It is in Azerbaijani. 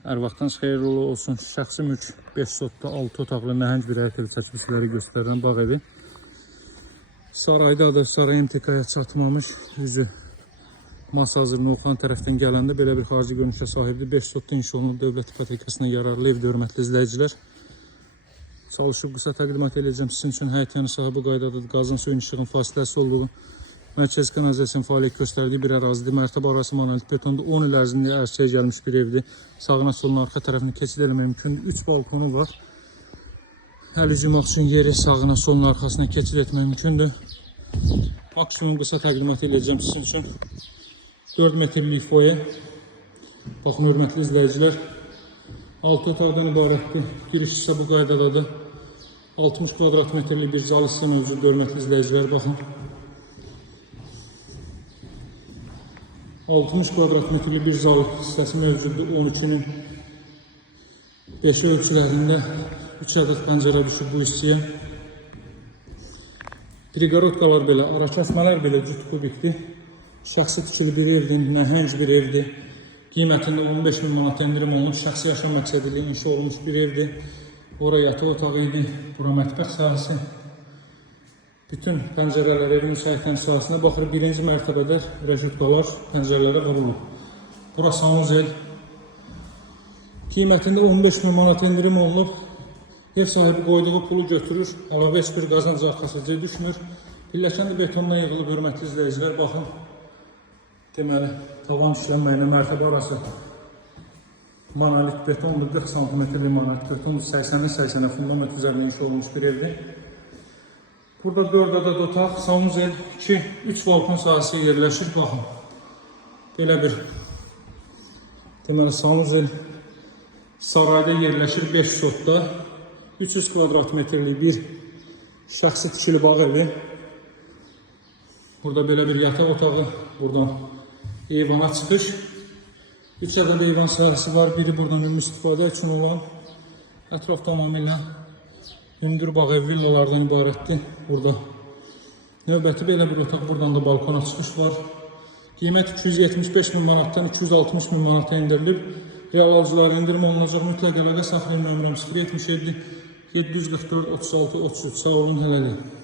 Hər vaxtınız xeyirli olsun. Şəxsi mülk 5 sotda 6 otaqlı nəhəng bir həyət evi çəkib sizlərə göstərirəm. Bağ evi. Saraydadır. Saray MTK-ya çatmamış. Yüzü Masazır Novxan tərəfdən gələndə belə bir xarici görünüşə sahibdir. 5 sotda inşa olunub dövlət ipotekasına yararlı evdə, hörmətli izləyicilər. Çalışıb qısa təqdimat edəcəm sizin üçün. Həyət yanı sahibi qaydadadır. Qazın suyun işığın fasiləsi olduğu, mərkəzi kanalizasiyanın fəaliyyət göstərdiyi bir ərazidir. Mərtəbə arası monolit betonda 10 il ərzində ərsəyə gəlmiş bir evdir. Sağına soluna arxa tərəfini keçid eləmək mümkündür. 3 balkonu var. Əl yumaq üçün yeri sağına soluna arxasına keçid etmək mümkündür. Maksimum qısa təqdimat edəcəm sizin üçün. 4 metrlik foye. Baxın, hörmətli izləyicilər. 6 otaqdan ibarətdir. Giriş isə bu qaydadadır. 60 kvadrat metrlik bir zal hissə mövcuddur, hörmətli izləyicilər. Baxın. 60 kvadrat metrlik bir zal hissəsi mövcuddur. 12'nin 5 ölçülərində 3 ədəd pəncərə düşüb bu hissəyə. Prigorodkalar belə, arakəsmələr belə cüt kubikdir. Şəxsi tikili bir evdir, nəhəng bir evdir. Qiymətində 15.000 manat endirim olunub. Şəxsi yaşam məqsədilə inşa olunmuş bir evdir. Ora yataq otağı idi, bura mətbəx sahəsi. Bütün pəncərələr evin səhətən sahəsində baxırıq. Birinci mərtəbədə rejutkalar pəncərələrə qurulub. Bura sanuzel. Qiymətində 15.000 manat endirim olunub. Ev sahibi qoyduğu pulu götürür. Əlavə heç bir qazanc arxasıca düşmür. Pilləkən də betondan yığılıb, hörmətli izləyicilər. Baxın. Deməli, tavan işlənməyinə mərtəbə arası monolit betondur. 40 cm monolit betondur. 80-80 fundament üzərində inşa olunmuş bir evdir. Burada 4 ədəd otaq, sanuzel, 2-3 balkon sahəsi yerləşir. Baxın, belə bir deməli sanuzel sarayda yerləşir 5 sotda. 300 kvadrat metrlik bir şəxsi tikili bağ evi. Burada belə bir yataq otağı, buradan eyvana çıxış. 3 ədəd eyvan sahəsi var. Biri buradan ümumi istifadə üçün olan, ətraf tamamilə hündür bağ ev villalardan ibarətdir. Burada növbəti belə bir otaq, buradan da balkona çıxış var. Qiymət 275.000 manatdan 260.000 manata endirilib. Real alıcılara endirim olunacaq. Mütləq əlaqə saxlayın. Nömrəm 077 744 36 33. Sağ olun, hələlik.